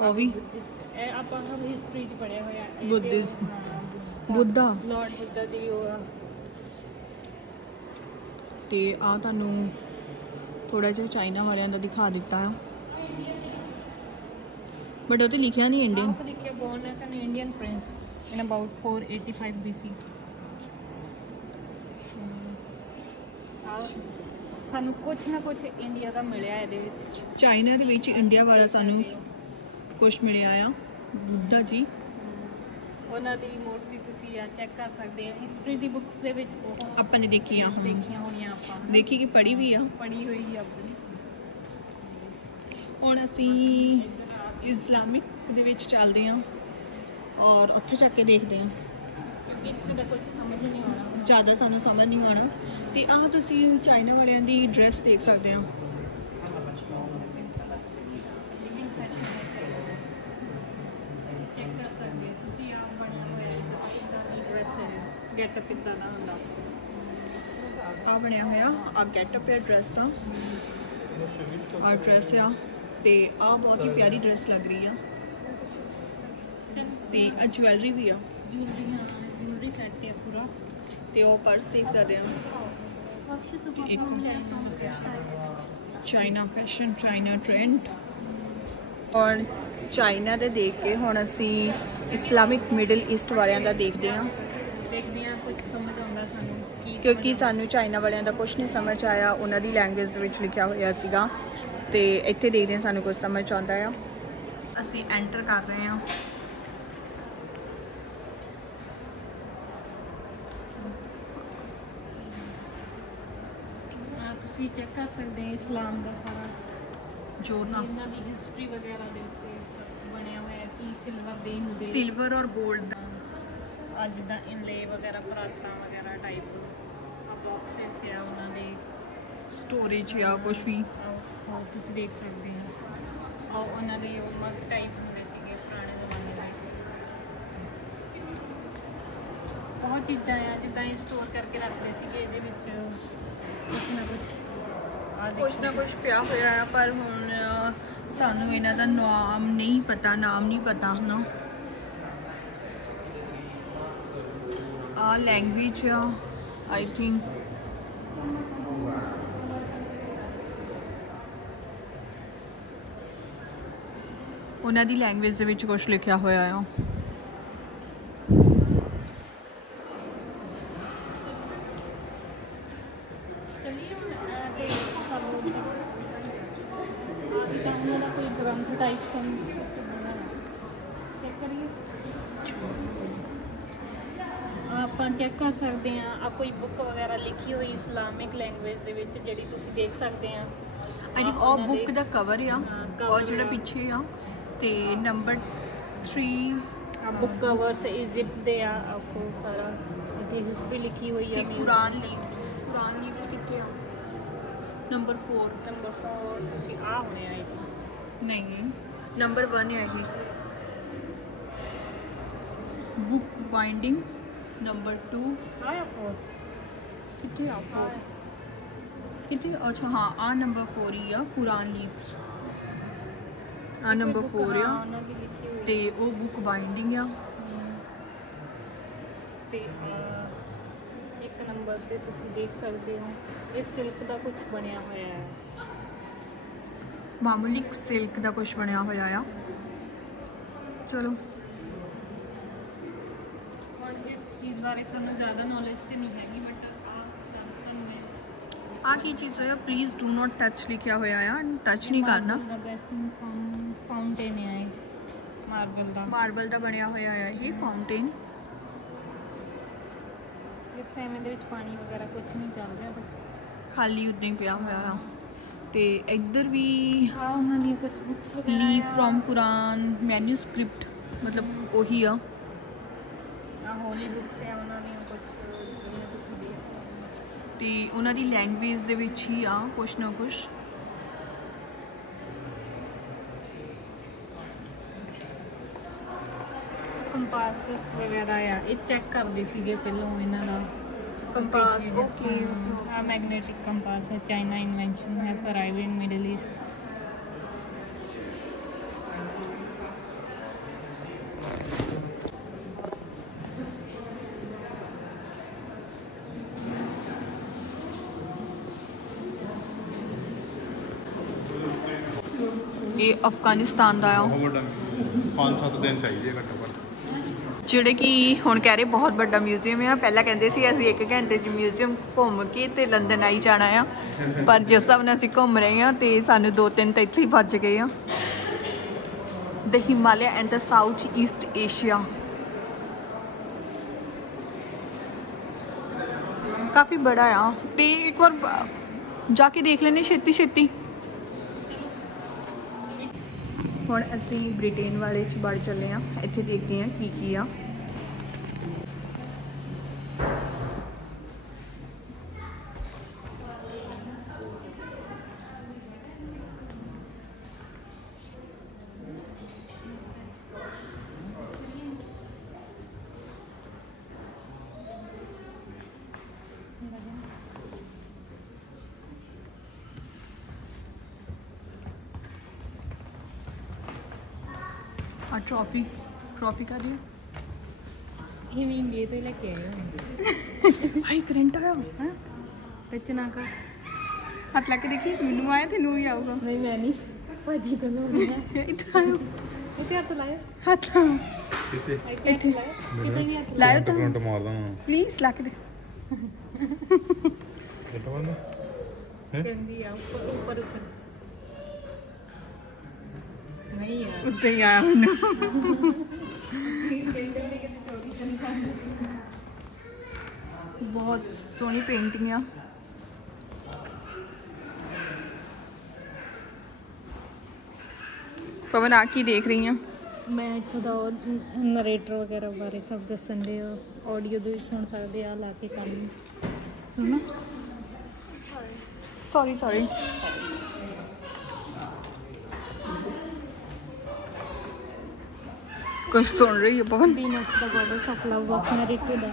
ਉਹ ਵੀ Buddhist, ਇਹ ਆਪਾਂ ਸਭ ਹਿਸਟਰੀ 'ਚ ਪੜ੍ਹਿਆ ਹੋਇਆ। Buddhist, ਬੁੱਧਾ ਲਾਰਡ ਬੁੱਧਾ ਦੀ ਵੀ ਉਹ ਆ। ਤੇ ਆ ਤੁਹਾਨੂੰ ਥੋੜਾ ਜਿਹਾ ਚਾਈਨਾ ਵਾਲਿਆਂ ਦਾ ਦਿਖਾ ਦਿੱਤਾ ਆ, ਬਟ ਉਹ ਤੇ ਲਿਖਿਆ ਨਹੀਂ ਇੰਡੀਅਨ। ਆਪ ਲਿਖਿਆ born as an Indian prince in about 485 BC। ਸਾਨੂੰ ਕੁਛ ਨਾ ਕੁਛ ਇੰਡੀਆ ਦਾ ਮਿਲਿਆ ਇਹਦੇ ਵਿੱਚ। ਚਾਈਨਾ ਦੇ ਵਿੱਚ ਇੰਡੀਆ ਵਾਲਾ ਸਾਨੂੰ ਕੁਛ ਮਿਲਿਆ ਆ, ਬੁੱਧਾ ਜੀ। ਉਹਨਾਂ ਦੀ ਮੂਰਤੀ ਤੁਸੀਂ ਆ ਚੈੱਕ ਕਰ ਸਕਦੇ ਆ, ਹਿਸਟਰੀ ਦੀ ਬੁੱਕਸ ਦੇ ਵਿੱਚ ਬਹੁਤ ਆਪਾਂ ਨੇ ਦੇਖੀਆਂ ਹਾਂ, ਦੇਖੀਆਂ ਹੋਣੀਆਂ ਆਪਾਂ, ਦੇਖੀ ਕਿ ਪੜ੍ਹੀ ਵੀ ਆ। ਪੜ੍ਹੀ ਹੋਈ ਆ ਆਪਣੀ। ਹੁਣ ਅਸੀਂ ਇਸਲਾਮਿਕ ਦੇ ਵਿੱਚ ਚੱਲਦੇ ਹਾਂ ਔਰ ਉੱਥੇ ਜਾ ਕੇ ਦੇਖਦੇ ਹਾਂ, ਕਿਉਂਕਿ ਇੱਥੇ ਦਾ ਕੁਝ ਸਮਝ ਨਹੀਂ ਆਉਣਾ। ਜ਼ਿਆਦਾ ਸਾਨੂੰ ਸਮਝ ਨਹੀਂ ਆਉਣਾ। ਤੇ ਆਹ ਤੁਸੀਂ ਚਾਈਨਾ ਵਾਲਿਆਂ ਦੀ ਡਰੈਸ ਦੇਖ ਸਕਦੇ ਹੋ। ਚੈੱਕ ਕਰ ਸਕਦੇ ਹੋ ਤੁਸੀਂ, ਆਪ ਬਣਿਆ ਹੋਇਆ ਇੱਦਾਂ ਦੀ ਡਰੈਸ ਹੈ, ਗੈਟਅਪ ਇੱਦਾਂ ਦਾ ਹੁੰਦਾ। ਆ ਬਣਿਆ ਹੋਇਆ ਆ ਗੈਟਅਪ ਹੈ ਡਰੈਸ ਦਾ, ਆ ਡਰੈਸ ਆ ਤੇ ਆ ਬਹੁਤ ਹੀ ਪਿਆਰੀ ਡਰੈਸ ਲੱਗ ਰਹੀ ਆ। ਤੇ ਆ ਜਵੈਲਰੀ ਵੀ ਆ, ਜੂਲਰੀ ਸੈੱਟ ਹੈ ਪੂਰਾ। ਤੇ ਉਹ ਪਰਸ ਦੇਖ ਸਕਦੇ ਹੋ, ਇੱਕ ਚਾਈਨਾ ਫੈਸ਼ਨ, ਚਾਈਨਾ ਟ੍ਰੈਂਡ। ਔਰ ਚਾਈਨਾ ਦੇ ਦੇਖ ਕੇ ਹੁਣ ਅਸੀਂ ਇਸਲਾਮਿਕ ਮਿਡਲ ਈਸਟ ਵਾਲਿਆਂ ਦਾ ਦੇਖਦੇ ਹਾਂ, ਕੁਝ ਸਮਝ ਆਉਂਦਾ ਸਾਨੂੰ ਕੀ, ਕਿਉਂਕਿ ਸਾਨੂੰ ਚਾਈਨਾ ਵਾਲਿਆਂ ਦਾ ਕੁਝ ਨਹੀਂ ਸਮਝ ਆਇਆ, ਉਹਨਾਂ ਦੀ ਲੈਂਗੁਏਜ ਦੇ ਵਿੱਚ ਲਿਖਿਆ ਹੋਇਆ ਸੀਗਾ। ਤੇ ਇੱਥੇ ਦੇਖਦੇ ਹਾਂ ਸਾਨੂੰ ਕੁਝ ਸਮਝ ਆਉਂਦਾ ਆ। ਅਸੀਂ ਐਂਟਰ ਕਰ ਰਹੇ ਹਾਂ। ਤੁਸੀਂ ਚੈੱਕ ਕਰ ਸਕਦੇ ਹੋ ਇਸਲਾਮ ਦਾ ਸਾਰਾ ਜੋਰ ਨਾਲ ਇਹਨਾਂ ਦੀ ਹਿਸਟਰੀ ਵਗੈਰਾ ਦੇ ਉੱਤੇ ਸਭ ਬਣਿਆ ਹੋਇਆ ਕਿ ਸਿਲਵਰ ਦੇ ਹੁੰਦੇ, ਸਿਲਵਰ ਔਰ 골ਡ ਦਾ ਅੱਜ ਦਾ ਇਨਲੇ ਵਗੈਰਾ, ਪਰਾਤਾਂ ਵਗੈਰਾ ਟਾਈਪ ਆ ਬਾਕਸਿਸ ਆ ਉਹਨਾਂ ਦੇ, ਸਟੋਰੇਜ ਆ ਕੁਝ ਵੀ। ਉਹ ਤੁਸੀਂ ਦੇਖ ਸਕਦੇ ਹੋ। ਉਹ ਉਹਨਾਂ ਦੇ ਉਹ ਮਗ ਟਾਈਪ ਹੁੰਦੇ ਸੀਗੇ ਪੁਰਾਣੇ ਜ਼ਮਾਨੇ ਦੇ। ਬਹੁਤ ਚੀਜ਼ਾਂ ਆ ਜਿੱਦਾਂ ਇਹ ਸਟੋਰ ਕਰਕੇ ਰੱਖਦੇ ਸੀਗੇ, ਇਹਦੇ ਵਿੱਚ ਕੁਛ ਨਾ ਕੁਛ ਪਿਆ ਹੋਇਆ ਆ। ਪਰ ਹੁਣ ਸਾਨੂੰ ਇਹਨਾਂ ਦਾ ਨਾਮ ਨਹੀਂ ਪਤਾ ਹਨਾ। ਆ ਲੈਂਗੁਏਜ ਆ ਆਈ ਥਿੰਕ, ਉਹਨਾਂ ਦੀ ਲੈਂਗੁਏਜ ਦੇ ਵਿੱਚ ਕੁਝ ਲਿਖਿਆ ਹੋਇਆ ਆ। ਕੋਈ ਗ੍ਰੰਥ ਟਾਈਪ ਆਪਾਂ ਚੈੱਕ ਕਰ ਸਕਦੇ ਹਾਂ। ਆ ਕੋਈ ਬੁੱਕ ਵਗੈਰਾ ਲਿਖੀ ਹੋਈ ਇਸਲਾਮਿਕ ਲੈਂਗੁਏਜ ਦੇ ਵਿੱਚ ਜਿਹੜੀ ਤੁਸੀਂ ਦੇਖ ਸਕਦੇ ਆ। ਆਈ ਥਿੰਕ ਉਹ ਬੁੱਕ ਦਾ ਕਵਰ ਆ, ਉਹ ਜਿਹੜਾ ਪਿੱਛੇ ਆ। ਤੇ ਨੰਬਰ 3 ਬੁੱਕ ਕਵਰਸ ਇਜਿਪਟ ਦੇ ਆ, ਆਪਕੋ ਸਾਰਾ ਇੱਥੇ ਹਿਸਟਰੀ ਲਿਖੀ ਹੋਈ ਆ। ਕੁਰਾਨ ਲੀਵਸ ਕਿੱਥੇ ਆ? ਨੰਬਰ 4 ਤੁਸੀਂ ਆ ਹੋਣੇ ਆ ਨਹੀਂ, ਨੰਬਰ 1 ਹੈਗੀ ਬੁੱਕ ਬਾਈਂਡਿੰਗ। ਨੰਬਰ 2 ਆਇਆ 4 ਕਿੱਥੇ ਆ? 4 ਕਿੱਥੇ? ਅੱਛਾ ਹਾਂ, ਆ ਨੰਬਰ 4 ਹੀ ਆ, ਕੁਰਾਨ ਲੀਵਸ ਆ ਨੰਬਰ 4 ਆ। ਤੇ ਉਹ ਬੁੱਕ ਬਾਈਂਡਿੰਗ ਆ। ਤੇ ਇੱਕ ਨੰਬਰ ਤੇ ਤੁਸੀਂ ਦੇਖ ਸਕਦੇ ਹੋ ਇਹ ਸਿਲਕ ਦਾ ਕੁਝ ਬਣਿਆ ਹੋਇਆ ਹੈ। ਮਾਮੂਲੀ ਸਿਲਕ ਦਾ ਕੁਝ ਬਣਿਆ ਹੋਇਆ ਆ। ਚਲੋ ਹੁਣ ਇਸ ਚੀਜ਼ ਬਾਰੇ ਸਾਨੂੰ ਜ਼ਿਆਦਾ ਨੌਲੇਜ ਤੇ ਨਹੀਂ ਹੈਗੀ, ਬਟ ਆ ਕੀ ਚੀਜ਼ ਹੋਇਆ? ਪਲੀਜ਼ ਡੂ ਨਾਟ ਟੱਚ ਲਿਖਿਆ ਹੋਇਆ ਆ, ਟੱਚ ਨਹੀਂ ਕਰਨਾ। ਫਾਊਂਟੇਨ ਹੈ ਮਾਰਬਲ ਦਾ ਬਣਿਆ ਹੋਇਆ ਆ ਇਹ ਫਾਊਂਟੇਨ। ਇਸ ਟਾਈਮ ਇਹਦੇ ਵਿੱਚ ਪਾਣੀ ਵਗੈਰਾ ਕੁਝ ਨਹੀਂ ਚੱਲ ਰਿਹਾ, ਖਾਲੀ ਉੱਦਾਂ ਹੀ ਪਿਆ ਹੋਇਆ ਆ। ਤੇ ਇੱਧਰ ਵੀ ਹਾਂ ਉਹਨਾਂ ਦੀਆਂ ਕੁਝ ਬੁੱਕਸ ਵਗੈਰਾ ਲੀਵ ਫਰੋਮ ਕੁਰਾਨ ਮੈਨੂਸਕ੍ਰਿਪਟ, ਮਤਲਬ ਉਹੀ ਆ। ਹੋਲੀ ਬੁੱਕਸ ਹੈ ਉਹਨਾਂ ਦੀਆਂ ਕੁਝ, ਜਿਵੇਂ ਤੁਸੀਂ ਦੇਖ ਸਕਦੇ ਹੋ। ਤੇ ਉਹਨਾਂ ਦੀ ਲੈਂਗੁਏਜ ਦੇ ਵਿੱਚ ਹੀ ਆ ਕੁਛ ਨਾ ਕੁਛ। ਕੰਪਾਸਸ ਵਗੈਰਾ ਆ, ਇਹ ਚੈੱਕ ਕਰਦੇ ਸੀਗੇ ਪਹਿਲਾਂ ਇਹਨਾਂ ਦਾ ਕੰਪਾਸ। ਓਕੇ ਆ ਮੈਗਨੇਟਿਕ ਕੰਪਾਸ ਹੈ, China invention has arrived in middle East. ਇਹ ਅਫਗਾਨਿਸਤਾਨ ਦਾ ਆ, ਬਹੁਤ ਵੱਡਾ 5-7 ਦਿਨ ਚਾਹੀਦੇ ਘੱਟੋ ਘੱਟ। ਜਿਹੜੇ ਕਿ ਹੁਣ ਕਹਿ ਰਹੇ ਬਹੁਤ ਵੱਡਾ ਮਿਊਜ਼ੀਅਮ ਆ। ਪਹਿਲਾਂ ਕਹਿੰਦੇ ਸੀ ਅਸੀਂ 1 ਘੰਟੇ 'ਚ ਮਿਊਜ਼ੀਅਮ ਘੁੰਮ ਕੇ ਤੇ ਲੰਡਨ ਆਈ ਜਾਣਾ ਆ, ਪਰ ਜਿਸ ਹਿਸਾਬ ਨਾਲ ਅਸੀਂ ਘੁੰਮ ਰਹੇ ਹਾਂ ਤੇ ਸਾਨੂੰ 2-3 ਤਾਂ ਇੱਥੇ ਹੀ ਵੱਜ ਗਏ ਆ। The Himalaya and the south east Asia ਕਾਫੀ ਬੜਾ ਆ, ਤੇ ਇੱਕ ਵਾਰ ਜਾ ਕੇ ਦੇਖ ਲੈਣੇ ਛੇਤੀ ਛੇਤੀ। ਹੁਣ ਅਸੀਂ ਬ੍ਰਿਟੇਨ ਵਾਲੇ 'ਚ ਵੜ ਚੱਲੇ ਹਾਂ, ਇੱਥੇ ਦੇਖਦੇ ਹਾਂ ਕੀ ਕੀ ਆ। ਆ ਟਰੋਫੀ ਕਾ ਦੀ ਇਹ ਵੀ ਇੰਡੀਆ ਤੋਂ ਹੀ ਲੈ ਕੇ ਆਏ ਹਾਂ। ਹਾਈ ਕਰੰਟ ਆਇਆ। ਹਾਂ ਟੱਚ ਨਾ ਕਰ, ਹੱਥ ਲਾ ਕੇ ਦੇਖੀ, ਮੈਨੂੰ ਆਇਆ ਤੈਨੂੰ ਵੀ ਆਊਗਾ। ਨਹੀਂ ਮੈਂ ਨਹੀਂ ਭਾਜੀ ਤੋਂ ਲਾਉਂਦਾ। ਇੱਥੇ ਆਇਓ, ਇੱਥੇ ਹੱਥ ਲਾਇਆ, ਹੱਥ ਕਿਤੇ ਇੱਥੇ ਕਿਤੇ ਨਹੀਂ ਹੱਥ ਲਾਇਓ ਤਾਂ ਕਰੰਟ ਮਾਰਦਾ ਮੈਂ ਪਲੀਜ਼ ਲਾ ਕੇ ਦੇ। ਕਿੱਦਾਂ ਬੰਦਾ ਕਹਿੰਦੀ ਆ ਉੱਪਰ ਨਹੀਂ ਯਾਰ ਉੱਤੇ ਹੀ ਆਇਆ ਮੈਨੂੰ। ਬਹੁਤ ਸੋਹਣੀ ਪੇਂਟਿੰਗ ਆ। ਪਵਨ ਆ ਕੀ ਦੇਖ ਰਹੀ ਆ? ਮੈਂ ਇੱਥੋਂ ਦਾ ਨਰੇਟਰ ਵਗੈਰਾ ਬਾਰੇ ਸਭ ਦੱਸਣ ਦੇ ਆਡੀਓ ਦੇ ਸੁਣ ਸਕਦੇ ਆ, ਲਾ ਕੇ ਕੰਮ ਸੁਣੋ। ਸੌਰੀ ਕੁਛ ਸੁਣ ਰਹੀ ਹੈ ਪਵਨ? Venus the goddess of love was married to the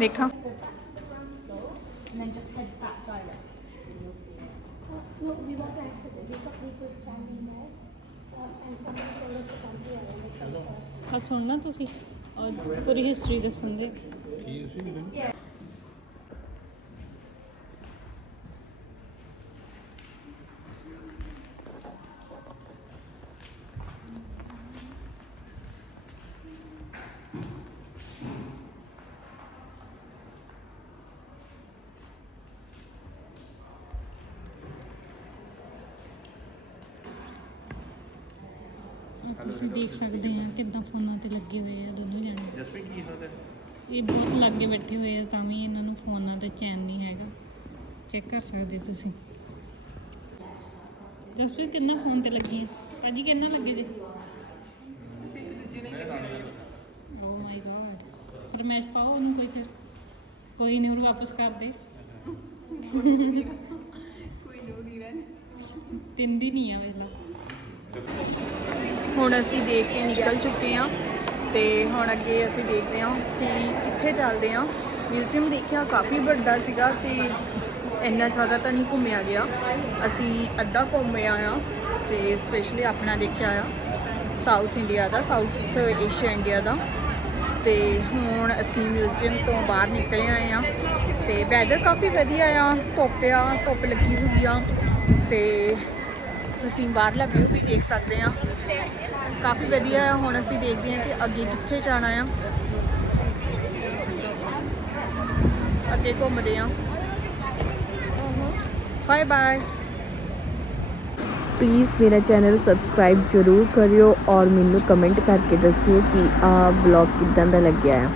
ਦੇਖਾਂ No, we want to access it. We got people standing there, and somebody told us to come here. ਆ ਸੁਣਨਾ ਤੁਸੀਂ ਪੂਰੀ ਹਿਸਟਰੀ ਦੱਸਣ ਦੇ। ਕੀ ਸੀ ਤੁਸੀਂ ਦੇਖ ਸਕਦੇ ਆ ਕਿੱਦਾਂ ਫੋਨਾਂ ਤੇ ਲੱਗੇ ਹੋਏ ਆ ਦੋਨੋਂ ਜਣੇ। ਜਸਵੀਰ ਕੀ ਹਾਲ ਹੈ? ਇਹ ਬਹੁਤ ਲਾਗੇ ਬੈਠੇ ਹੋਏ ਆ, ਤਾਂ ਵੀ ਇਹਨਾਂ ਨੂੰ ਫੋਨਾਂ ਤੇ ਚੈਨ ਨਹੀਂ ਹੈਗਾ। ਚੈੱਕ ਕਰ ਸਕਦੇ ਤੁਸੀਂ। ਜਸਪ੍ਰੀਤ ਕਿੰਨਾ ਫੋਨ ਤੇ ਲੱਗੀ ਆ? ਅੱਜ ਕਿੰਨਾ ਲੱਗੇ ਜੀ? ਓ ਮਾਈ ਗॉड, ਫਰਮੈਸ਼ ਪਾਓ ਉਹਨੂੰ ਕੋਈ, ਫਿਰ ਕੋਈ ਨਹੀਂ, ਹੋਰ ਵਾਪਸ ਕਰ ਦੇ। ਤਿੰਨ ਦਿਨ ਹੀ ਆ ਵੇਲਾ। ਹੁਣ ਅਸੀਂ ਦੇਖ ਕੇ ਨਿਕਲ ਚੁੱਕੇ ਹਾਂ ਤੇ ਹੁਣ ਅੱਗੇ ਅਸੀਂ ਦੇਖਦੇ ਹਾਂ ਕਿ ਕਿੱਥੇ ਚੱਲਦੇ ਹਾਂ। ਮਿਊਜ਼ੀਅਮ ਦੇਖਿਆ ਕਾਫੀ ਵੱਡਾ ਸੀਗਾ ਤੇ ਇੰਨਾ ਜ਼ਿਆਦਾ ਤਾਂ ਨਹੀਂ ਘੁੰਮਿਆ ਗਿਆ, ਅਸੀਂ ਅੱਧਾ ਘੁੰਮੇ ਆ ਤੇ ਸਪੈਸ਼ਲੀ ਆਪਣਾ ਦੇਖਿਆ ਆ ਸਾਊਥ ਇੰਡੀਆ ਦਾ, ਸਾਊਥ ਏਸ਼ੀਆ ਇੰਡੀਆ ਦਾ। ਤੇ ਹੁਣ ਅਸੀਂ ਮਿਊਜ਼ੀਅਮ ਤੋਂ ਬਾਹਰ ਨਿਕਲੇ ਆਏ ਹਾਂ ਤੇ ਵੈਦਰ ਕਾਫੀ ਵਧੀਆ ਆ, ਧੁੱਪ ਲੱਗੀ ਹੋਈ ਆ ਤੇ ਤੁਸੀਂ ਬਾਹਰਲਾ ਵਿਊ ਵੀ ਦੇਖ ਸਕਦੇ ਆ, ਕਾਫੀ ਵਧੀਆ ਆ। ਹੁਣ ਅਸੀਂ ਦੇਖਦੇ ਹਾਂ ਕਿ ਅੱਗੇ ਕਿੱਥੇ ਜਾਣਾ ਆ, ਅੱਗੇ ਘੁੰਮਦੇ ਆ। Bye bye. प्लीज़ मेरा चैनल सबसक्राइब जरूर करियो और मैनू कमेंट करके दसियो कि ब्लॉग किदां दा लग्या है।